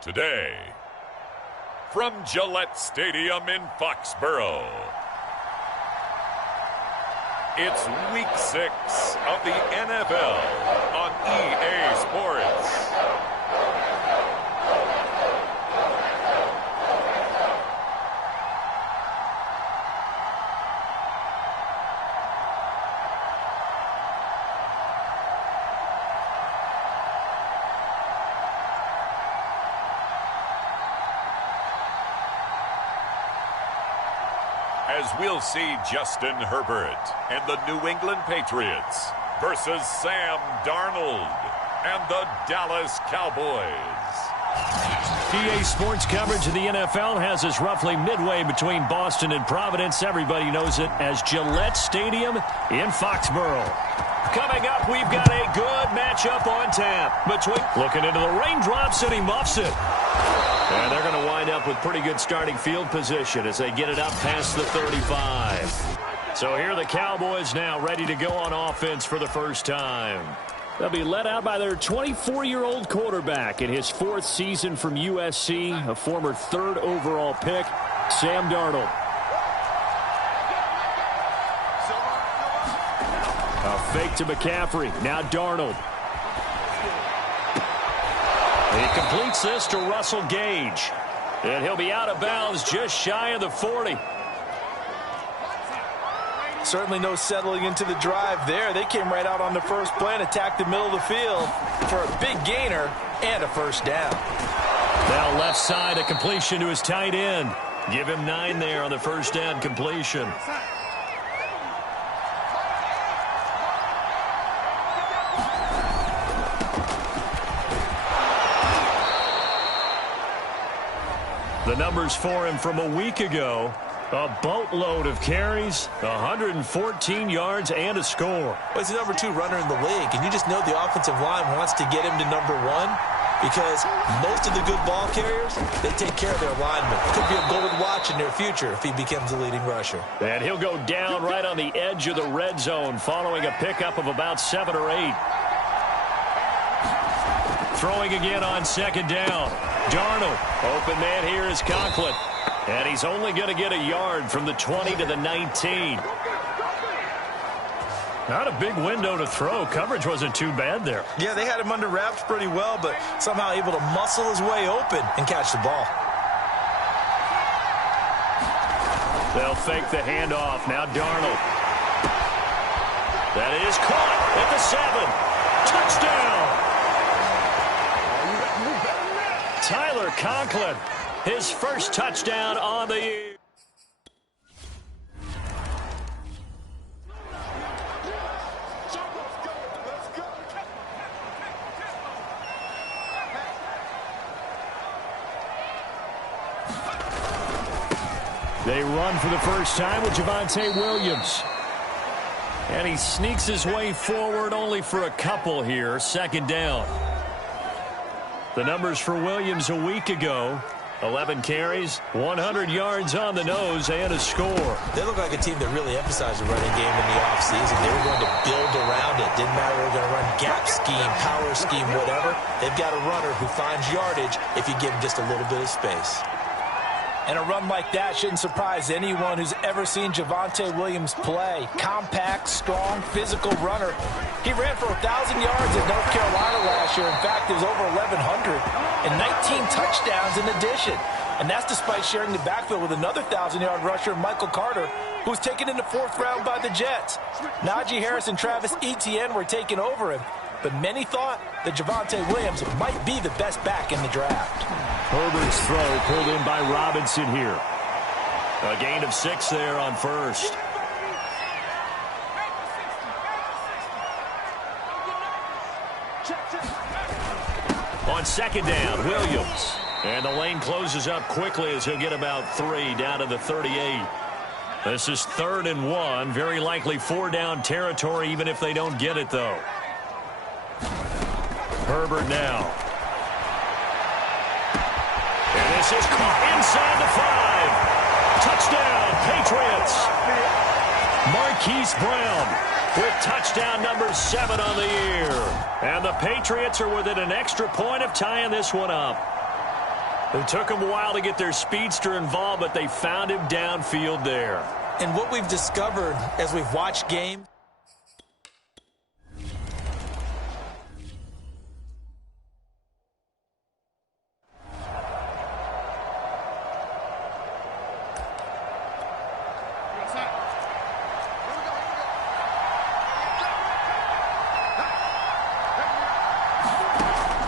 Today, from Gillette Stadium in Foxborough, it's Week 6 of the NFL on EA Sports. As we'll see Justin Herbert and the New England Patriots versus Sam Darnold and the Dallas Cowboys. EA Sports coverage of the NFL has us roughly midway between Boston and Providence. Everybody knows it as Gillette Stadium in Foxborough. Coming up, we've got a good matchup on tap between looking into the raindrops, and he muffs it. And they're going to wind up with pretty good starting field position as they get it up past the 35. So here are the Cowboys now ready to go on offense for the first time. They'll be led out by their 24-year-old quarterback in his fourth season from USC, a former third overall pick, Sam Darnold. A fake to McCaffrey. Now Darnold. He completes this to Russell Gage. And he'll be out of bounds just shy of the 40. Certainly no settling into the drive there. They came right out on the first play and attacked the middle of the field for a big gainer and a first down. Now left side, a completion to his tight end. Give him 9 there on the first down completion. The numbers for him from a week ago, a boatload of carries, 114 yards, and a score. Well, he's the number 2 runner in the league, and you just know the offensive line wants to get him to number 1 because most of the good ball carriers, they take care of their linemen. Could be a gold watch in their future if he becomes the leading rusher. And he'll go down right on the edge of the red zone following a pickup of about 7 or 8. Throwing again on second down. Darnold, open man here is Conklin. And he's only going to get a yard from the 20 to the 19. Not a big window to throw. Coverage wasn't too bad there. Yeah, they had him under wraps pretty well, but somehow able to muscle his way open and catch the ball. They'll fake the handoff. Now Darnold. That is caught at the 7. Touchdown! Tyler Conklin, his first touchdown on the year. They run for the first time with Javonte Williams. And he sneaks his way forward only for a couple here. Second down. The numbers for Williams a week ago, 11 carries, 100 yards on the nose, and a score. They look like a team that really emphasized the running game in the offseason. They were going to build around it. Didn't matter if they were going to run gap scheme, power scheme, whatever. They've got a runner who finds yardage if you give him just a little bit of space. And a run like that shouldn't surprise anyone who's ever seen Javonte Williams play. Compact, strong, physical runner. He ran for 1,000 yards at North Carolina last year. In fact, it was over 1,100 and 19 touchdowns in addition. And that's despite sharing the backfield with another 1,000-yard rusher, Michael Carter, who was taken in the 4th round by the Jets. Najee Harris and Travis Etienne were taking over him. But many thought that Javonte Williams might be the best back in the draft. Herbert's throw pulled in by Robinson here. A gain of 6 there on first. On second down, Williams. And the lane closes up quickly as he'll get about 3 down to the 38. This is 3rd and 1. Very likely 4-down territory even if they don't get it, though. Herbert now. And this is caught inside the 5. Touchdown, Patriots. Marquise Brown with touchdown number 7 on the year. And the Patriots are within an extra point of tying this one up. It took them a while to get their speedster involved, but they found him downfield there. And what we've discovered as we've watched games,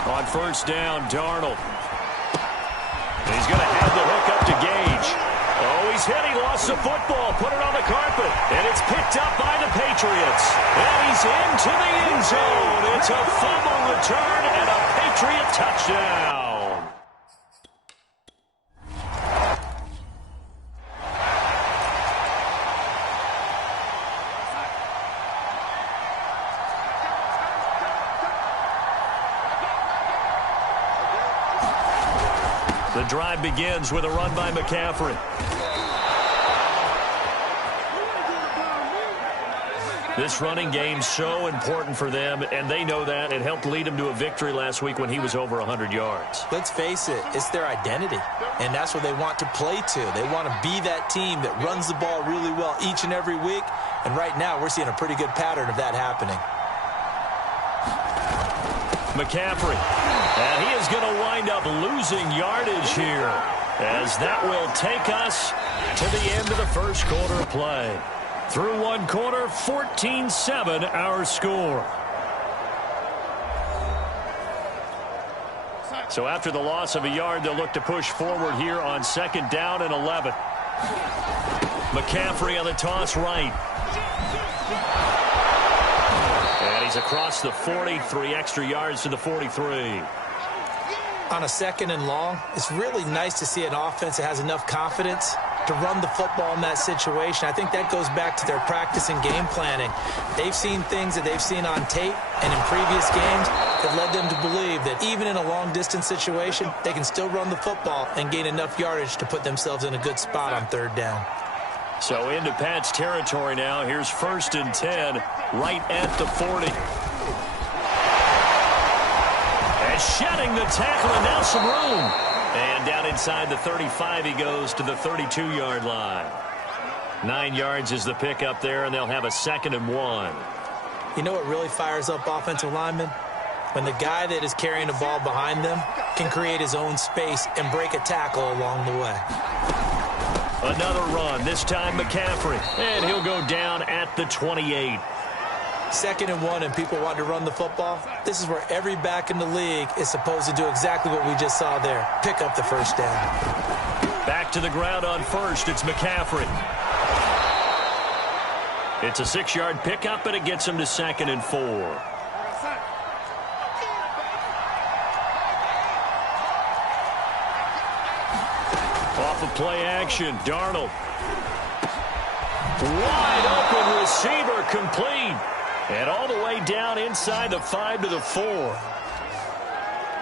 on first down, Darnold. He's going to have the hook up to Gage. Oh, he's hit. He lost the football. Put it on the carpet. And it's picked up by the Patriots. And he's into the end zone. It's a fumble return and a Patriot touchdown. The drive begins with a run by McCaffrey. This running game's so important for them, and they know that. It helped lead them to a victory last week when he was over 100 yards. Let's face it, it's their identity, and that's what they want to play to. They want to be that team that runs the ball really well each and every week, and right now we're seeing a pretty good pattern of that happening. McCaffrey, and he is going to wind up losing yardage here, as that will take us to the end of the first quarter of play. Through one quarter, 14-7 our score. So after the loss of a yard, they'll look to push forward here on second down and 11. McCaffrey on the toss right. And he's across the 40, 3 extra yards to the 43. On a second and long, it's really nice to see an offense that has enough confidence to run the football in that situation. I think that goes back to their practice and game planning. They've seen things that they've seen on tape and in previous games that led them to believe that even in a long-distance situation, they can still run the football and gain enough yardage to put themselves in a good spot on third down. So into Pat's territory now. Here's first and 10, right at the 40. And shedding the tackle, and now some room. And down inside the 35, he goes to the 32-yard line. 9 yards is the pickup there, and they'll have a second and 1. You know what really fires up offensive linemen? When the guy that is carrying the ball behind them can create his own space and break a tackle along the way. Another run, this time McCaffrey. And he'll go down at the 28. Second and 1, and people want to run the football. This is where every back in the league is supposed to do exactly what we just saw there. Pick up the first down. Back to the ground on first. It's McCaffrey. It's a 6-yard pickup, and it gets him to second and 4. Off of play action, Darnold. Wide open receiver, complete. And all the way down inside the 5 to the 4.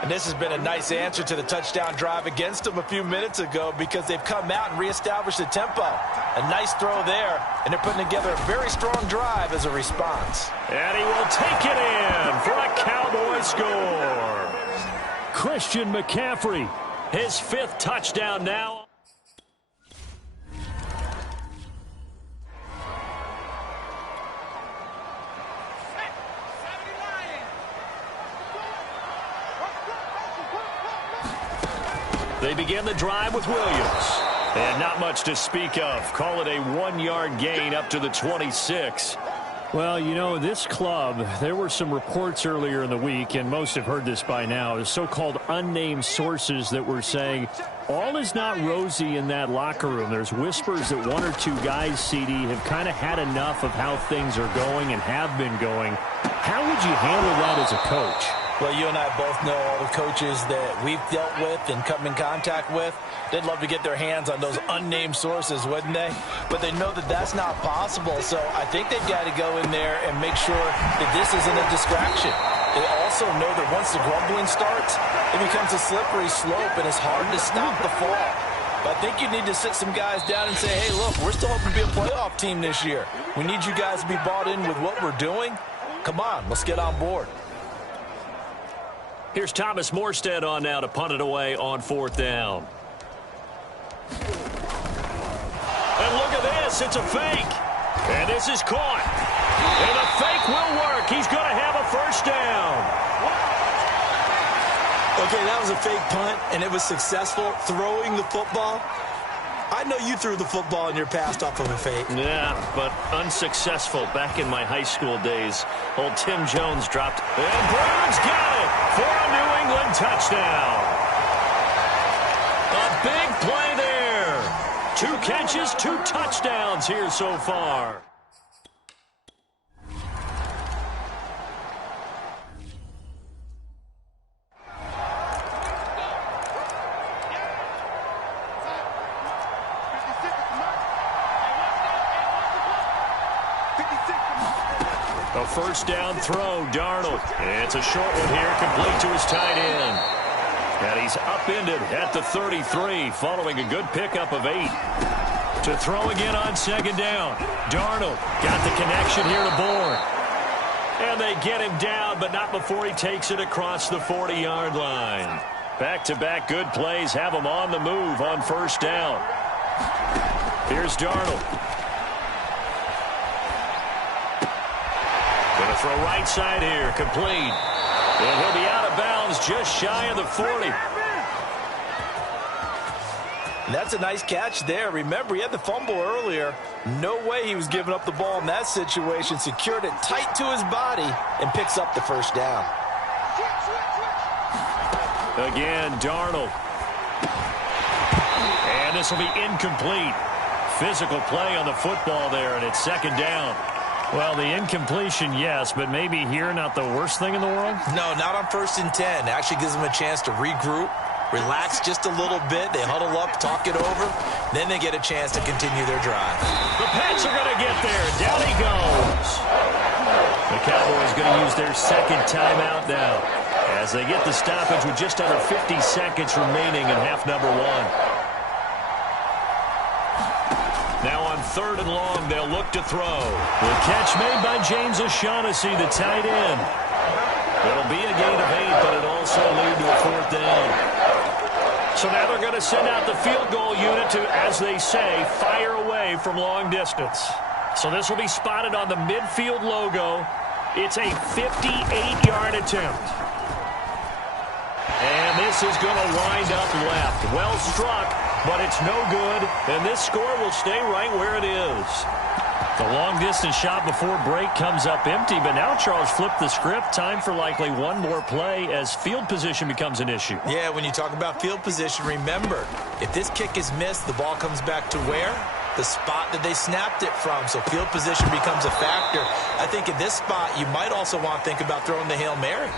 And this has been a nice answer to the touchdown drive against them a few minutes ago, because they've come out and reestablished the tempo. A nice throw there, and they're putting together a very strong drive as a response. And he will take it in for a Cowboy score. Christian McCaffrey, his 5th touchdown now. They begin the drive with Williams. And not much to speak of. Call it a 1-yard gain up to the 26. Well, you know, this club, there were some reports earlier in the week, and most have heard this by now, the so-called unnamed sources that were saying all is not rosy in that locker room. There's whispers that 1 or 2 guys, CD, have kind of had enough of how things are going and have been going. How would you handle that as a coach? Well, you and I both know all the coaches that we've dealt with and come in contact with. They'd love to get their hands on those unnamed sources, wouldn't they? But they know that that's not possible, so I think they've got to go in there and make sure that this isn't a distraction. They also know that once the grumbling starts, it becomes a slippery slope, and it's hard to stop the fall. But I think you need to sit some guys down and say, hey, look, we're still hoping to be a playoff team this year. We need you guys to be bought in with what we're doing. Come on, let's get on board. Here's Thomas Morstead on now to punt it away on 4th down. And look at this. It's a fake. And this is caught. And the fake will work. He's going to have a first down. Okay, that was a fake punt, and it was successful throwing the football. I know you threw the football in your past off of a fake. Yeah, but unsuccessful back in my high school days. Old Tim Jones dropped. And Browns got it for a New England touchdown. A big play there. 2 catches, 2 touchdowns here so far. A first down throw, Darnold. It's a short one here, complete to his tight end. And he's upended at the 33, following a good pickup of 8. To throw again on 2nd down. Darnold got the connection here to Bourne. And they get him down, but not before he takes it across the 40-yard line. Back-to-back good plays have him on the move on 1st down. Here's Darnold. Going to throw right side here, complete. And he'll be out of bounds just shy of the 40. That's a nice catch there. Remember, he had the fumble earlier. No way he was giving up the ball in that situation. Secured it tight to his body and picks up the first down. Again, Darnold. And this will be incomplete. Physical play on the football there, and it's 2nd down. Well, the incompletion, yes, but maybe here not the worst thing in the world? No, not on 1st and 10. It actually gives them a chance to regroup, relax just a little bit. They huddle up, talk it over. Then they get a chance to continue their drive. The Pats are going to get there. Down he goes. The Cowboys going to use their 2nd timeout now as they get the stoppage with just under 50 seconds remaining in half number 1. Now on 3rd and long, they'll look to throw. The catch made by James O'Shaughnessy, the tight end. It'll be a gain of 8, but it'll also lead to a 4th down. So now they're going to send out the field goal unit to, as they say, fire away from long distance. So this will be spotted on the midfield logo. It's a 58-yard attempt. And this is going to wind up left. Well struck, but it's no good. And this score will stay right where it is. The long-distance shot before break comes up empty, but now Charles flipped the script. Time for likely one more play as field position becomes an issue. Yeah, when you talk about field position, remember, if this kick is missed, the ball comes back to where? The spot that they snapped it from. So field position becomes a factor. I think in this spot, you might also want to think about throwing the Hail Mary.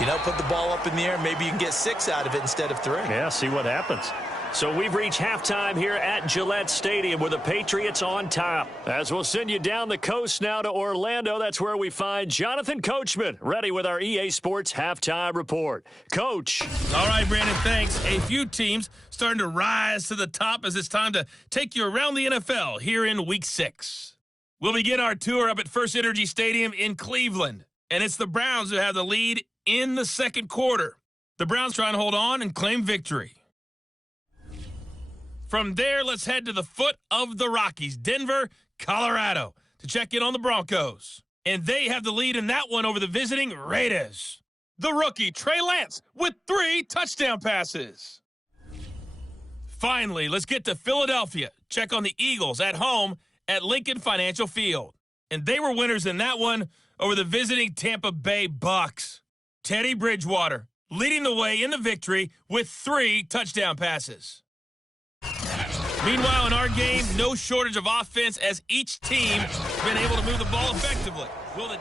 You know, put the ball up in the air. Maybe you can get 6 out of it instead of 3. Yeah, see what happens. So we've reached halftime here at Gillette Stadium with the Patriots on top. As we'll send you down the coast now to Orlando, that's where we find Jonathan Coachman, ready with our EA Sports Halftime Report. Coach. All right, Brandon, thanks. A few teams starting to rise to the top as it's time to take you around the NFL here in Week 6. We'll begin our tour up at First Energy Stadium in Cleveland, and it's the Browns who have the lead in the 2nd quarter. The Browns trying to hold on and claim victory. From there, let's head to the foot of the Rockies, Denver, Colorado, to check in on the Broncos. And they have the lead in that one over the visiting Raiders. The rookie, Trey Lance, with 3 touchdown passes. Finally, let's get to Philadelphia. Check on the Eagles at home at Lincoln Financial Field. And they were winners in that one over the visiting Tampa Bay Bucks. Teddy Bridgewater leading the way in the victory with 3 touchdown passes. Meanwhile, in our game, no shortage of offense as each team has been able to move the ball effectively. Will the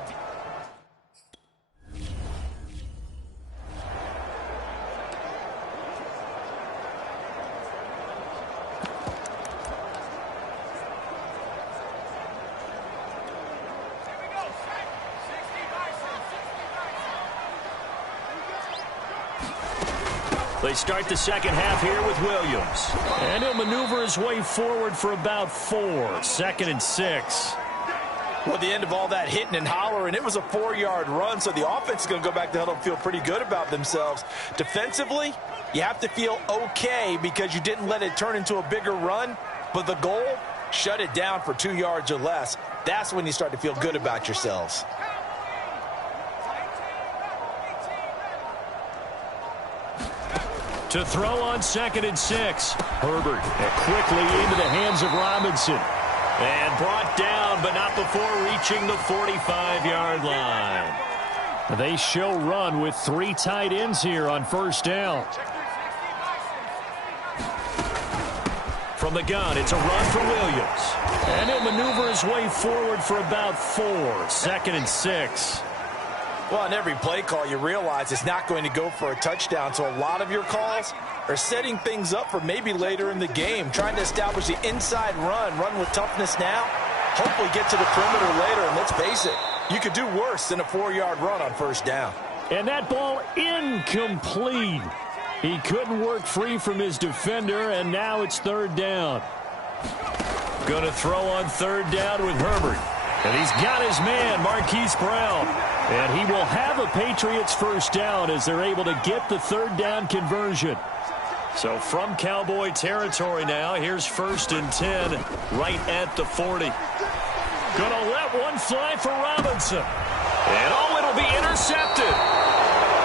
They start the second half here with Williams. And he'll maneuver his way forward for about 4. 2nd and 6. Well, at the end of all that hitting and hollering, it was a 4-yard run, so the offense is going to go back to huddle and feel pretty good about themselves. Defensively, you have to feel okay because you didn't let it turn into a bigger run, but the goal, shut it down for 2 yards or less. That's when you start to feel good about yourselves. To throw on 2nd and 6. Herbert quickly into the hands of Robinson. And brought down, but not before reaching the 45-yard line. They show run with 3 tight ends here on 1st down. From the gun, it's a run for Williams. And he'll maneuver his way forward for about 4. 2nd and 6. Well, on every play call, you realize it's not going to go for a touchdown. So a lot of your calls are setting things up for maybe later in the game, trying to establish the inside run with toughness now, hopefully get to the perimeter later. And let's face it, you could do worse than a 4-yard run on 1st down. And that ball incomplete. He couldn't work free from his defender, and now it's 3rd down. Going to throw on 3rd down with Herbert. And he's got his man, Marquise Brown. And he will have a Patriots 1st down as they're able to get the 3rd down conversion. So from Cowboy territory now, here's 1st and 10 right at the 40. Gonna let one fly for Robinson. And it'll be intercepted.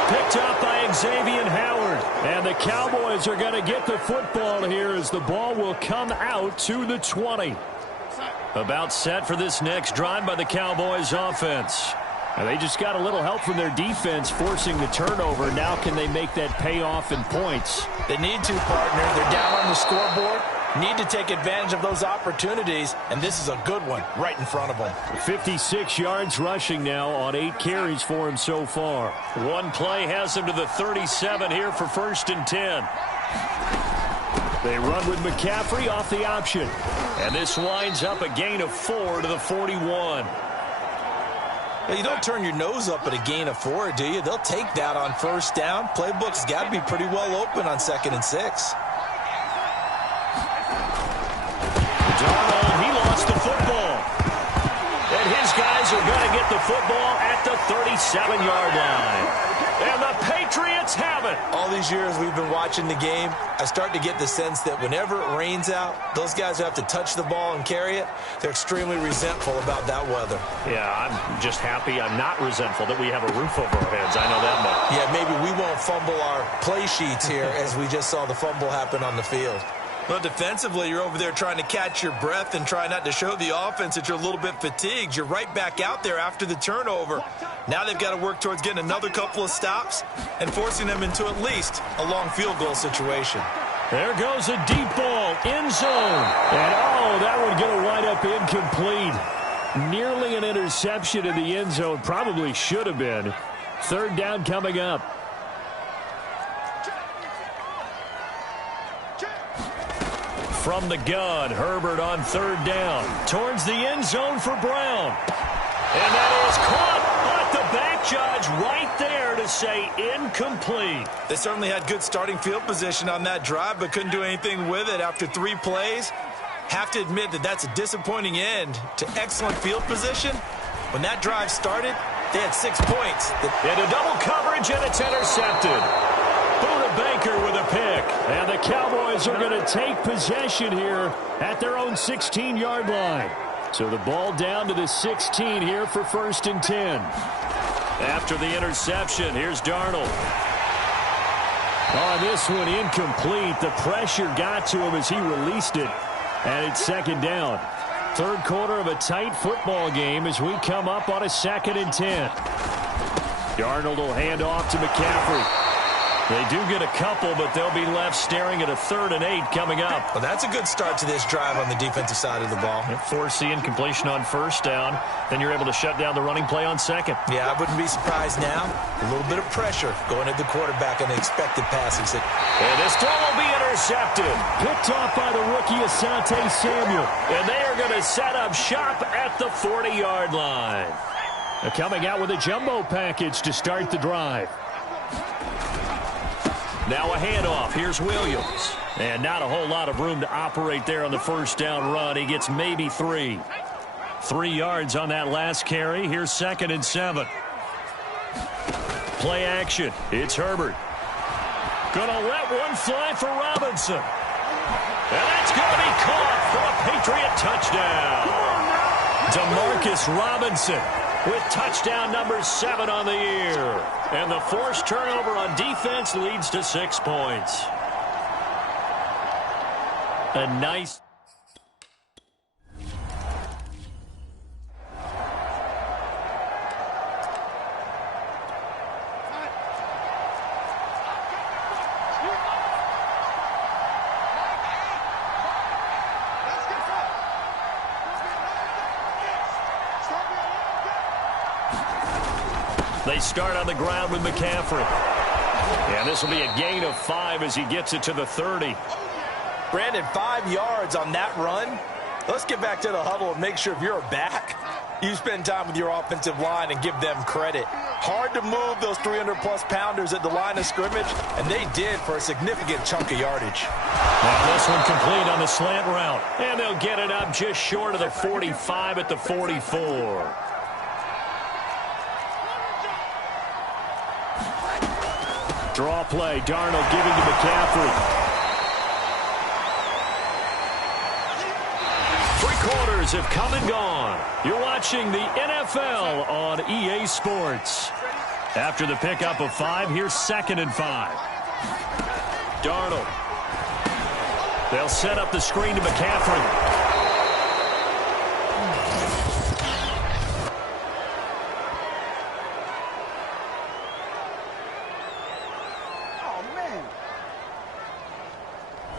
Picked up by Xavier Howard. And the Cowboys are going to get the football here as the ball will come out to the 20. About set for this next drive by the Cowboys offense. And they just got a little help from their defense forcing the turnover. Now can they make that pay off in points? They need to, partner. They're down on the scoreboard. Need to take advantage of those opportunities, and this is a good one right in front of them. 56 yards rushing now on 8 carries for him so far. One play has him to the 37 here for 1st and 10. They run with McCaffrey off the option. And this winds up a gain of 4 to the 41. Well, you don't turn your nose up at a gain of 4, do you? They'll take that on 1st down. Playbook's got to be pretty well open on 2nd and 6. Darnold, he lost the football. And his guys are going to get the football at the 37-yard line. And the Patriots have it. All these years we've been watching the game, I start to get the sense that whenever it rains out, those guys who have to touch the ball and carry it, they're extremely resentful about that weather. Yeah, I'm just happy I'm not resentful that we have a roof over our heads. I know that much. Yeah, maybe we won't fumble our play sheets here as we just saw the fumble happen on the field. Well, defensively, you're over there trying to catch your breath and try not to show the offense that you're a little bit fatigued. You're right back out there after the turnover. Now they've got to work towards getting another couple of stops and forcing them into at least a long field goal situation. There goes a deep ball, end zone. And, that one going to wind up incomplete. Nearly an interception in the end zone. Probably should have been. 3rd down coming up. From the gun, Herbert on 3rd down. Towards the end zone for Brown. And that is caught, but the back judge right there to say incomplete. They certainly had good starting field position on that drive, but couldn't do anything with it after 3 plays. Have to admit that that's a disappointing end to excellent field position. When that drive started, they had 6 points. Into double coverage, and it's intercepted. Buda Baker with a pick. And the Cowboys are going to take possession here at their own 16-yard line. So the ball down to the 16 here for 1st and 10. After the interception, here's Darnold. On this one, incomplete. The pressure got to him as he released it. And it's 2nd down. 3rd quarter of a tight football game as we come up on a 2nd and 10. Darnold will hand off to McCaffrey. They do get a couple, but they'll be left staring at a 3rd and 8 coming up. Well, that's a good start to this drive on the defensive side of the ball. Force the incompletion on 1st down. Then you're able to shut down the running play on 2nd. Yeah, I wouldn't be surprised now. A little bit of pressure going at the quarterback on the expected passing. And this throw will be intercepted. Picked off by the rookie Asante Samuel. And they are going to set up shop at the 40-yard line. They're coming out with a jumbo package to start the drive. Now a handoff. Here's Williams. And not a whole lot of room to operate there on the 1st down run. He gets maybe 3. 3 yards on that last carry. Here's 2nd and 7. Play action. It's Herbert. Gonna let one fly for Robinson. And that's going to be caught for a Patriot touchdown. Demarcus Robinson with touchdown number 7 on the year. And the forced turnover on defense leads to 6 points. A nice... They start on the ground with McCaffrey. And this will be a gain of 5 as he gets it to the 30. Brandon, 5 yards on that run. Let's get back to the huddle and make sure if you're a back, you spend time with your offensive line and give them credit. Hard to move those 300-plus pounders at the line of scrimmage, and they did for a significant chunk of yardage. Now this one complete on the slant route. And they'll get it up just short of the 45 at the 44. Draw play. Darnold giving to McCaffrey. 3 quarters have come and gone. You're watching the NFL on EA Sports. After the pickup of 5, here's 2nd and 5. Darnold. They'll set up the screen to McCaffrey.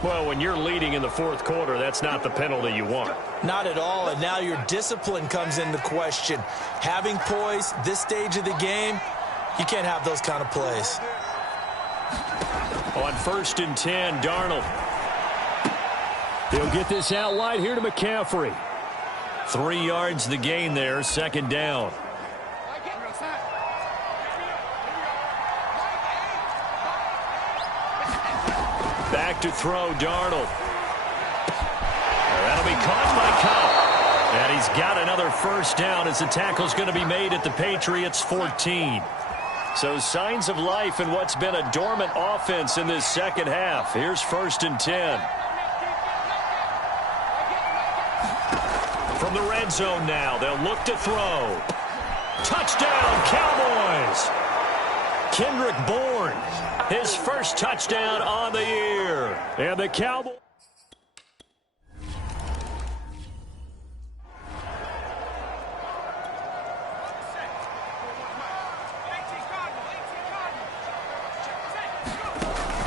Well, when you're leading in the 4th quarter, that's not the penalty you want. Not at all, and now your discipline comes into question. Having poise this stage of the game, you can't have those kind of plays. On 1st and 10, Darnold. He'll get this out wide here to McCaffrey. 3 yards the gain there, 2nd down. Back to throw, Darnold. That'll be caught by Cobb. And he's got another 1st down as the tackle's going to be made at the Patriots' 14. So signs of life in what's been a dormant offense in this 2nd half. Here's 1st and 10. From the red zone now, they'll look to throw. Touchdown, Cowboys! Kendrick Bourne, his 1st touchdown on the year. And the Cowboys...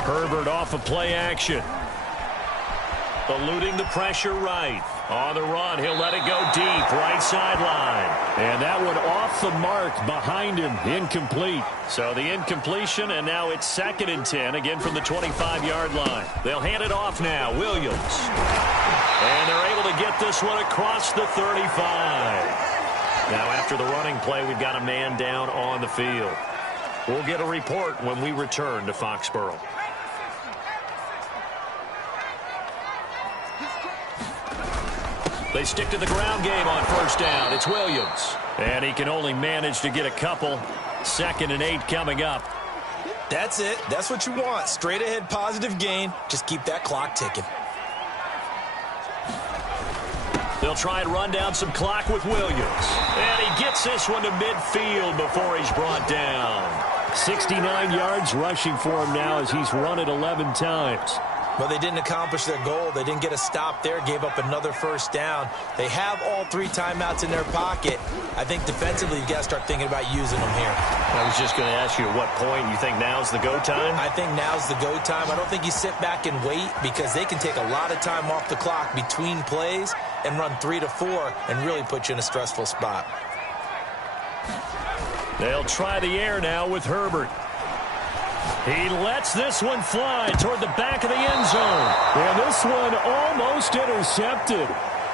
Herbert off of play action. Eluding the pressure right. On the run, he'll let it go deep, right sideline. And that one off the mark behind him, incomplete. So the incompletion, and now it's 2nd and 10, again from the 25-yard line. They'll hand it off now, Williams. And they're able to get this one across the 35. Now after the running play, we've got a man down on the field. We'll get a report when we return to Foxborough. They stick to the ground game on 1st down. It's Williams. And he can only manage to get a couple. 2nd and 8 coming up. That's it. That's what you want. Straight ahead positive gain. Just keep that clock ticking. They'll try and run down some clock with Williams. And he gets this one to midfield before he's brought down. 69 yards rushing for him now as he's run it 11 times. Well, they didn't accomplish their goal. They didn't get a stop there, gave up another 1st down. They have all 3 timeouts in their pocket. I think defensively you've got to start thinking about using them here. I was just going to ask you at what point you think now's the go time? I think now's the go time. I don't think you sit back and wait because they can take a lot of time off the clock between plays and run 3 to 4 and really put you in a stressful spot. They'll try the air now with Herbert. He lets this one fly toward the back of the end zone. And this one almost intercepted.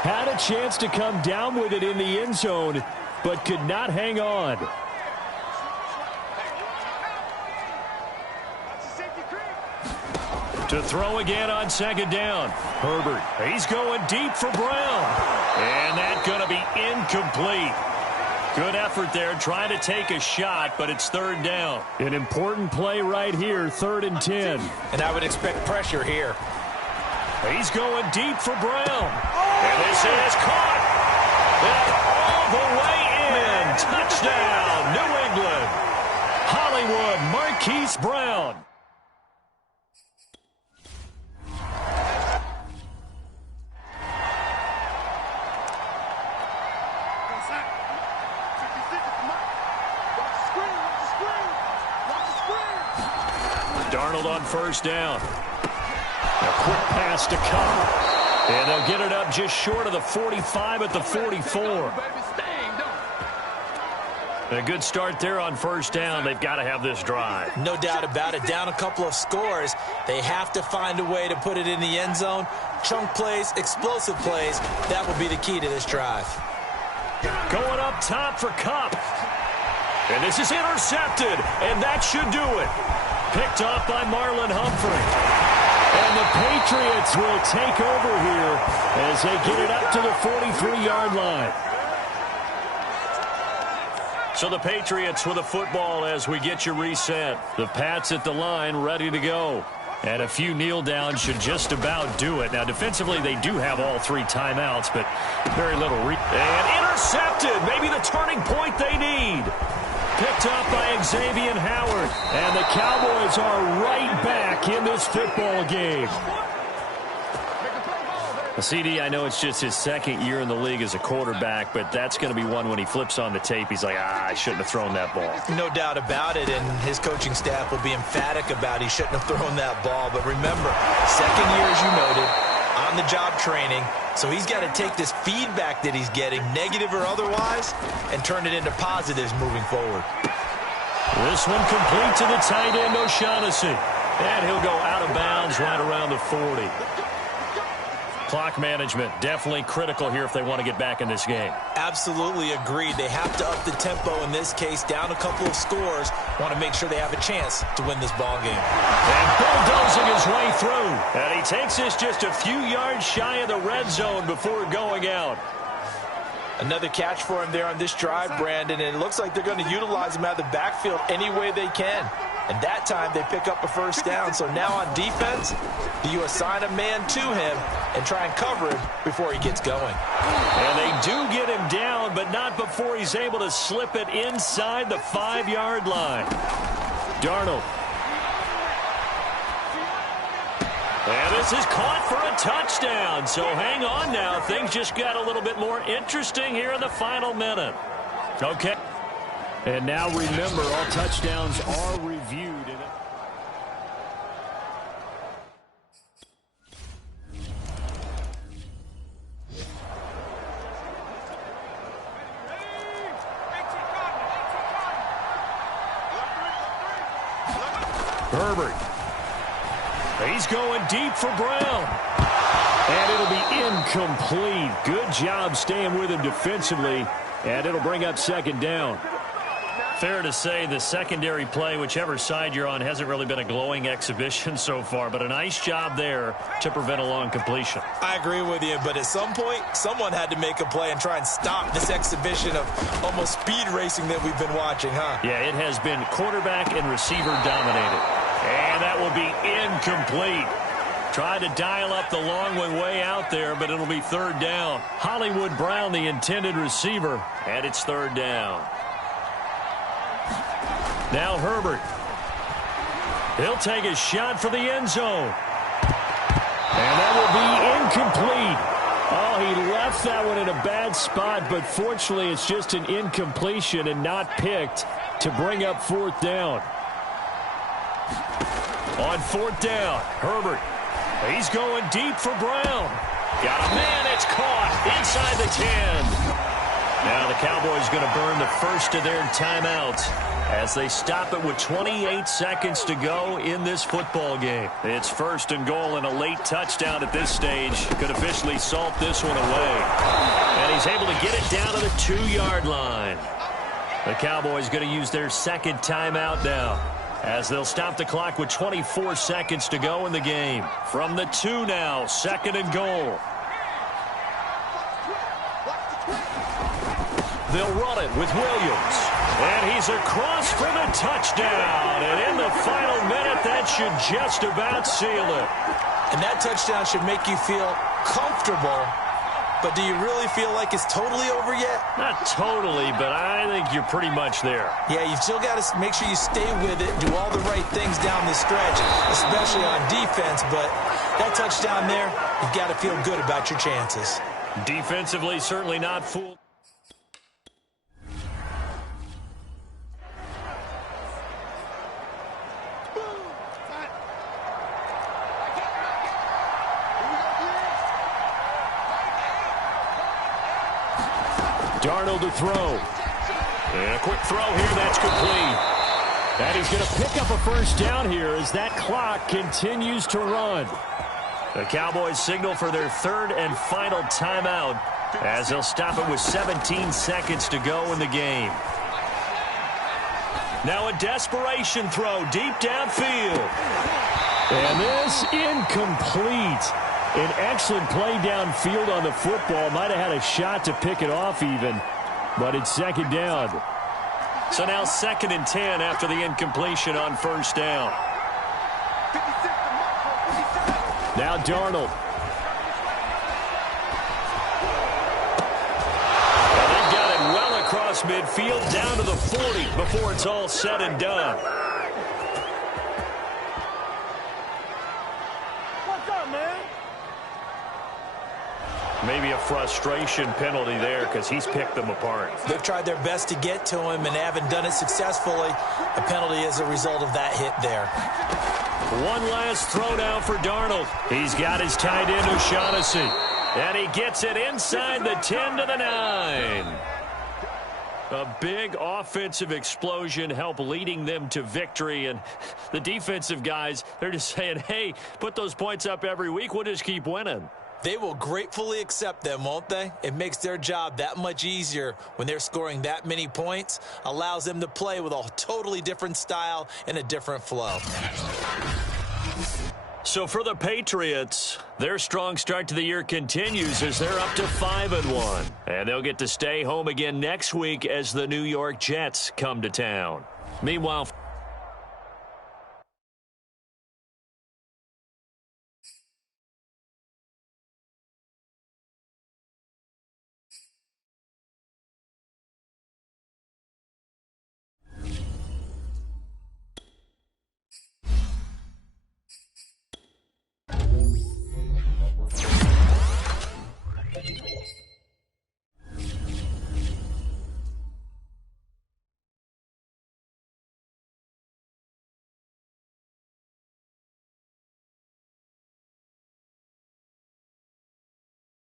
Had a chance to come down with it in the end zone, but could not hang on. To throw again on second down. Herbert, he's going deep for Brown. And that's going to be incomplete. Good effort there, trying to take a shot, but it's third down. An important play right here, 3rd and 10. And I would expect pressure here. He's going deep for Brown. And this is caught. And all the way in. Touchdown, New England. Hollywood Marquise Brown. Darnold on first down. A quick pass to Cobb. And they'll get it up just short of the 45 at the 44. A good start there on first down. They've got to have this drive. No doubt about it. Down a couple of scores. They have to find a way to put it in the end zone. Chunk plays, explosive plays. That will be the key to this drive. Going up top for Kupp. And this is intercepted. And that should do it. Picked off by Marlon Humphrey. And the Patriots will take over here as they get it up to the 43-yard line. So the Patriots with the football as we get you reset. The Pats at the line ready to go. And a few kneel downs should just about do it. Now, defensively, they do have all 3 timeouts, but very little. And intercepted. Maybe the turning point they need. Picked up by Xavier Howard. And the Cowboys are right back in this football game. CD, I know it's just his 2nd year in the league as a quarterback, but that's going to be one when he flips on the tape. He's like, I shouldn't have thrown that ball. No doubt about it, and his coaching staff will be emphatic about he shouldn't have thrown that ball. But remember, 2nd year, as you noted, on-the-job training, so he's got to take this feedback that he's getting, negative or otherwise, and turn it into positives moving forward. This one complete to the tight end, O'Shaughnessy. And he'll go out of bounds right around the 40. Clock management definitely critical here if they want to get back in this game. Absolutely agreed. They have to up the tempo in this case, down a couple of scores. Want to make sure they have a chance to win this ball game. And bulldozing his way through. And he takes this just a few yards shy of the red zone before going out. Another catch for him there on this drive, Brandon, and it looks like they're going to utilize him out of the backfield any way they can. And that time they pick up a first down. So now on defense, do you assign a man to him and try and cover him before he gets going? And they do get him down, but not before he's able to slip it inside the 5-yard line. Darnold. And this is caught for a touchdown. So hang on now. Things just got a little bit more interesting here in the final minute. Okay. And now remember, all touchdowns are reviewed. Herbert. He's going deep for Brown. And it'll be incomplete. Good job staying with him defensively. And it'll bring up second down. Fair to say the secondary play, whichever side you're on, hasn't really been a glowing exhibition so far, but a nice job there to prevent a long completion. I agree with you, but at some point, someone had to make a play and try and stop this exhibition of almost speed racing that we've been watching, huh? Yeah, it has been quarterback and receiver dominated. And that will be incomplete. Tried to dial up the long one way out there, but it'll be third down. Hollywood Brown, the intended receiver, and it's third down. Now Herbert. He'll take a shot for the end zone. And that will be incomplete. Oh, he left that one in a bad spot, but fortunately it's just an incompletion and not picked to bring up fourth down. On fourth down, Herbert. He's going deep for Brown. Got a man, it's caught inside the 10. Now the Cowboys going to burn the first of their timeouts as they stop it with 28 seconds to go in this football game. It's first and goal, and a late touchdown at this stage could officially salt this one away. And he's able to get it down to the 2-yard line. The Cowboys going to use their second timeout now. as they'll stop the clock with 24 seconds to go in the game. From the 2 now, 2nd and goal. They'll run it with Williams. And he's across for the touchdown. And in the final minute, that should just about seal it. And that touchdown should make you feel comfortable. But do you really feel like it's totally over yet? Not totally, but I think you're pretty much there. Yeah, you've still got to make sure you stay with it, do all the right things down the stretch, especially on defense. But that touchdown there, you've got to feel good about your chances. Defensively, certainly not fooled. Darnold to throw. And a quick throw here, that's complete. And he's going to pick up a first down here as that clock continues to run. The Cowboys signal for their 3rd and final timeout as they'll stop it with 17 seconds to go in the game. Now a desperation throw deep downfield. And this incomplete. An excellent play downfield on the football. Might have had a shot to pick it off even, but it's 2nd down. So now 2nd and 10 after the incompletion on 1st down. Now Darnold. And they've got it well across midfield down to the 40 before it's all said and done. Maybe a frustration penalty there because he's picked them apart. They've tried their best to get to him and haven't done it successfully. A penalty is a result of that hit there. One last throw down for Darnold. He's got his tight end O'Shaughnessy. And he gets it inside the 10 to the 9. A big offensive explosion helped leading them to victory. And the defensive guys, they're just saying, hey, put those points up every week. We'll just keep winning. They will gratefully accept them, won't they? It makes their job that much easier when they're scoring that many points. Allows them to play with a totally different style and a different flow. So for the Patriots, their strong start to the year continues as they're up to 5-1. And they'll get to stay home again next week as the New York Jets come to town. Meanwhile,